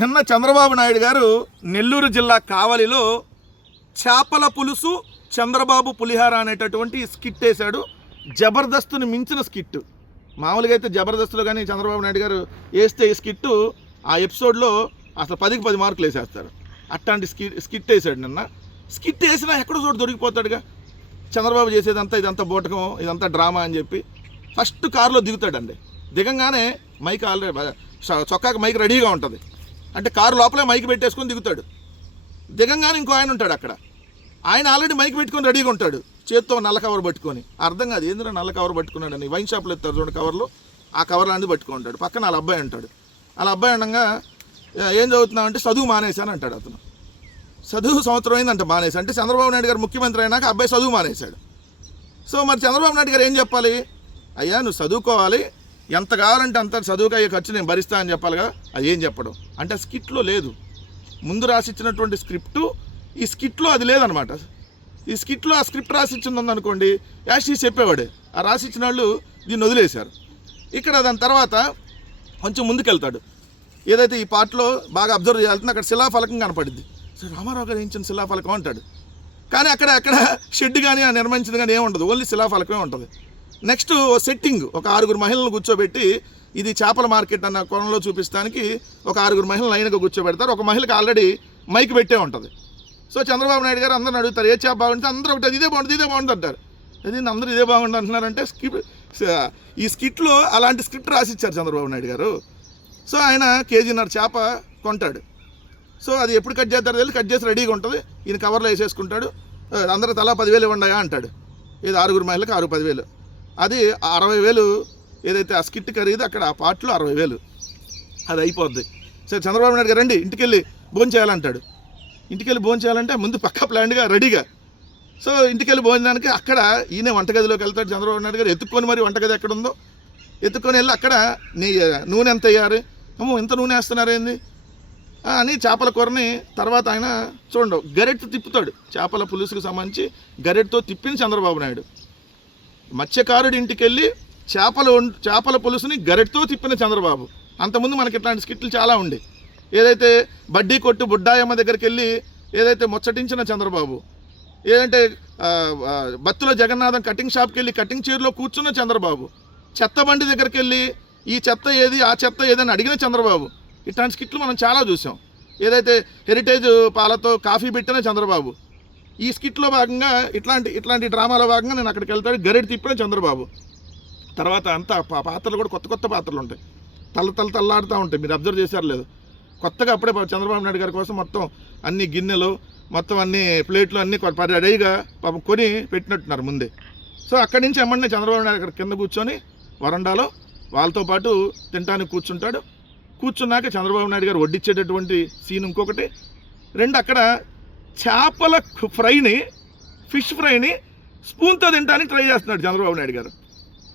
నిన్న చంద్రబాబు నాయుడు గారు నెల్లూరు జిల్లా కావలిలో చేపల పులుసు చంద్రబాబు పులిహార అనేటటువంటి స్కిట్ వేశాడు. జబర్దస్త్ని మించిన స్కిట్. మామూలుగా అయితే జబర్దస్త్లో కానీ చంద్రబాబు నాయుడు గారు వేస్తే ఈ స్కిట్ ఆ ఎపిసోడ్లో అసలు 10కి 10 మార్కులు వేసేస్తారు. అట్లాంటి స్కిట్ వేసాడు నిన్న. స్కిట్ వేసినా ఎక్కడో చోటు దొరికిపోతాడుగా. చంద్రబాబు చేసేదంతా ఇదంతా బూటకం, ఇదంతా డ్రామా అని చెప్పి ఫస్ట్ కారులో దిగుతాడండి. దిగంగానే మైక్ ఆల్రెడీ చొక్కాకి మైక్ రెడీగా ఉంటుంది. అంటే కారు లోపలే మైక్ పెట్టేసుకొని దిగుతాడు. దిగంగానే ఇంకో ఆయన ఉంటాడు అక్కడ. ఆయన ఆల్రెడీ మైక్ పెట్టుకొని రెడీగా ఉంటాడు, చేత్తో నల్ల కవర్ పట్టుకొని. అర్థం కాదు ఏంద్రా నల్ల కవర్ పట్టుకున్నాడని. వైన్ షాప్లో ఎత్తారు చూడండి కవర్లు, ఆ కవర్ లాంటిది పట్టుకుంటాడు. పక్కన వాళ్ళ అబ్బాయి ఉంటాడు. వాళ్ళ అబ్బాయి ఉండగా ఏం చదువుతున్నావు అంటే చదువు మానేశాను అంటాడు అతను. చదువు సంవత్సరం అయిందంటే మానేసి. అంటే చంద్రబాబు నాయుడు గారు ముఖ్యమంత్రి అయినాక అబ్బాయి చదువు మానేశాడు. సో మరి చంద్రబాబు నాయుడు గారు ఏం చెప్పాలి? అయ్యా నువ్వు చదువుకోవాలి, ఎంత కావాలంటే అంత చదువుకు అయ్యే ఖర్చు నేను భరిస్తా అని చెప్పాలి కదా. అది ఏం చెప్పడం అంటే స్కిట్లో లేదు. ముందు రాసిచ్చినటువంటి స్క్రిప్టు ఈ స్కిట్లో అది లేదనమాట. ఈ స్కిట్లో ఆ స్క్రిప్ట్ రాసిచ్చింది ఉందనుకోండి, యాషీ చెప్పేవాడే. ఆ రాసిచ్చిన వాళ్ళు దీన్ని వదిలేశారు. ఇక్కడ దాని తర్వాత కొంచెం ముందుకెళ్తాడు. ఏదైతే ఈ పార్ట్లో బాగా అబ్జర్వ్ చేయాల్సింది, అక్కడ శిలాఫలకం కనపడింది. సో రామారావు గారు వేయించిన శిలాఫలకం అంటాడు. కానీ అక్కడ షెడ్ కానీ నిర్మించింది కానీ ఏముండదు, ఓన్లీ శిలాఫలకమే ఉంటుంది. నెక్స్ట్ సెట్టింగ్, ఒక 6 మహిళలను కూర్చోబెట్టి ఇది చేపల మార్కెట్ అన్న కోణంలో చూపించడానికి ఒక 6 మహిళలు లైన్గా కూర్చోబెడతారు. ఒక మహిళకి ఆల్రెడీ మైక్ పెట్టే ఉంటుంది. సో చంద్రబాబు నాయుడు గారు అందరిని అడుగుతారు, ఏ చేప బాగుంటుంది? అందరూ ఒకటి ఇదే బాగుంటుంది అంటారు. అది అందరూ ఇదే బాగుంటుంది అంటున్నారంటే ఈ స్కిట్లో అలాంటి స్క్రిప్ట్ రాసిచ్చారు చంద్రబాబు నాయుడు గారు. సో ఆయన 1.5 కేజీ చేప కొంటాడు. సో అది ఎప్పుడు కట్ చేస్తారో తెలియదు, కట్ చేసి రెడీగా ఉంటుంది. ఈయన కవర్లో వేసేసుకుంటాడు. అందరూ తలా 10,000 ఇవ్వండియా అంటాడు. ఇది 6 మహిళలకు 10,000. అది 60,000 ఏదైతే ఆ స్కిట్ ఖరీదు అక్కడ ఆ పార్ట్లో 60,000 అది అయిపోద్ది. సరే చంద్రబాబు నాయుడు గారు రండి ఇంటికెళ్ళి భోజనం చేయాలంటాడు. ఇంటికెళ్ళి భోజనం చేయాలంటే ముందు పక్క ప్లాన్గా రెడీగా. సో ఇంటికెళ్ళి భోజనానికి అక్కడ ఈయన వంటగదిలోకి వెళ్తాడు. చంద్రబాబు నాయుడు గారు ఎత్తుక్కొని మరి వంటగది ఎక్కడ ఉందో ఎత్తుక్కొని వెళ్ళి అక్కడ నూనె ఎంత వేయాలి, అమ్మో ఎంత నూనె వేస్తున్నారేంది అని చేపల కూరని తర్వాత ఆయన చూడండి గరెట్తో తిప్పుతాడు. చేపల పులుసుకు సంబంధించి గరెట్తో తిప్పిన చంద్రబాబు నాయుడు. మత్స్యకారుడి ఇంటికి వెళ్ళి చేపల పులుసుని గరెట్తో తిప్పిన చంద్రబాబు. అంతకుముందు మనకి ఇట్లాంటి స్కిట్లు చాలా ఉండే. ఏదైతే బడ్డీ కొట్టు బుడ్డాయమ్మ దగ్గరికి వెళ్ళి ఏదైతే ముచ్చటించిన చంద్రబాబు, ఏదంటే బత్తుల జగన్నాథం కటింగ్ షాప్కి వెళ్ళి కటింగ్ చైర్లో కూర్చున్న చంద్రబాబు, చెత్త బండి దగ్గరికి వెళ్ళి ఈ చెత్త ఏది ఆ చెత్త ఏదని అడిగిన చంద్రబాబు. ఇట్లాంటి స్కిట్లు మనం చాలా చూసాం. ఏదైతే హెరిటేజ్ పాలతో కాఫీ పెట్టిన చంద్రబాబు. ఈ స్కిట్లో భాగంగా ఇట్లాంటి డ్రామాలో భాగంగా నేను అక్కడికి వెళ్తాడు, గరెట్ తిప్పిన చంద్రబాబు. తర్వాత అంతా పాత్రలు కూడా కొత్త పాత్రలు ఉంటాయి, తల్లాడుతూ ఉంటాయి. మీరు అబ్జర్వ్ చేశారు లేదు, కొత్తగా అప్పుడే చంద్రబాబు నాయుడు గారి కోసం మొత్తం అన్ని గిన్నెలు మొత్తం అన్ని ప్లేట్లు అన్నీ రెడీగా పాపం కొని పెట్టినట్టున్నారు ముందే. సో అక్కడి నుంచి ఎమ్మడినే చంద్రబాబు నాయుడు అక్కడ కింద కూర్చొని వరండాలో వాళ్ళతో పాటు తినడానికి కూర్చుంటాడు. కూర్చున్నాక చంద్రబాబు నాయుడు గారు వడ్డించేటటువంటి సీన్ ఇంకొకటి. 2 అక్కడ చేపల ఫిష్ ఫ్రైని స్పూన్తో తినడానికి ట్రై చేస్తున్నాడు చంద్రబాబు నాయుడు గారు.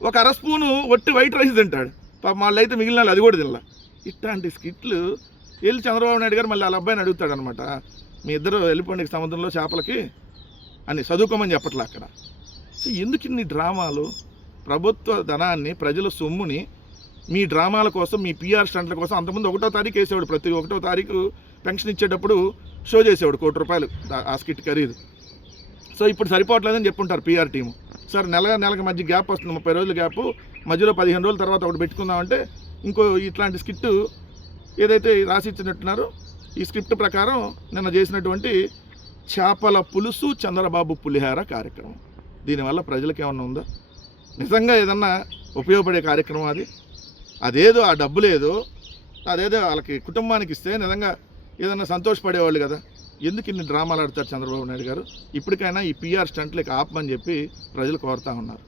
ఒక 1/2 స్పూను ఒట్టి వైట్ రైస్ తింటాడు. పాపం వాళ్ళు అయితే మిగిలిన వాళ్ళు అది కూడా తినలా. ఇట్లాంటి స్కిట్లు వెళ్ళి చంద్రబాబు నాయుడు గారు మళ్ళీ వాళ్ళ అబ్బాయిని అడుగుతాడు అనమాట, మీ ఇద్దరు వెళ్ళిపోండి సముద్రంలో చేపలకి అని, చదువుకోమని చెప్పట్లే అక్కడ. సో ఎందుకు ఇన్ని డ్రామాలు? ప్రభుత్వ ధనాన్ని, ప్రజల సొమ్ముని మీ డ్రామాల కోసం, మీ పిఆర్ స్టంట్ల కోసం. అంతకుముందు 1వ తారీఖు వేసేవాడు, ప్రతి 1వ తారీఖు పెన్షన్ ఇచ్చేటప్పుడు షో చేసేవాడు ₹1 కోటి ఆ స్కిట్ ఖరీదు. సో ఇప్పుడు సరిపోవట్లేదని చెప్పుంటారు పిఆర్ టీము. సార్ నెలకి మధ్య గ్యాప్ వస్తుంది, 30 రోజుల గ్యాప్, మధ్యలో 15 రోజుల తర్వాత ఒకటి పెట్టుకుందామంటే ఇంకో ఇట్లాంటి స్కిట్ ఏదైతే రాసిచ్చినట్టున్నారో ఈ స్క్రిప్ట్ ప్రకారం నిన్న చేసినటువంటి చేపల పులుసు చంద్రబాబు పులిహార కార్యక్రమం. దీనివల్ల ప్రజలకు ఏమన్నా ఉందా? నిజంగా ఏదన్నా ఉపయోగపడే కార్యక్రమం అది? అదేదో ఆ డబ్బు లేదో అదేదో వాళ్ళకి కుటుంబానికి ఇస్తే నిజంగా ఏదన్నా సంతోషపడేవాళ్ళు కదా. ఎందుకు ఇన్ని డ్రామాలు ఆడతారు చంద్రబాబు నాయుడు గారు? ఇప్పటికైనా ఈ పిఆర్ స్టంట్లకి ఆపమని చెప్పి ప్రజలు కోరుతూ ఉన్నారు.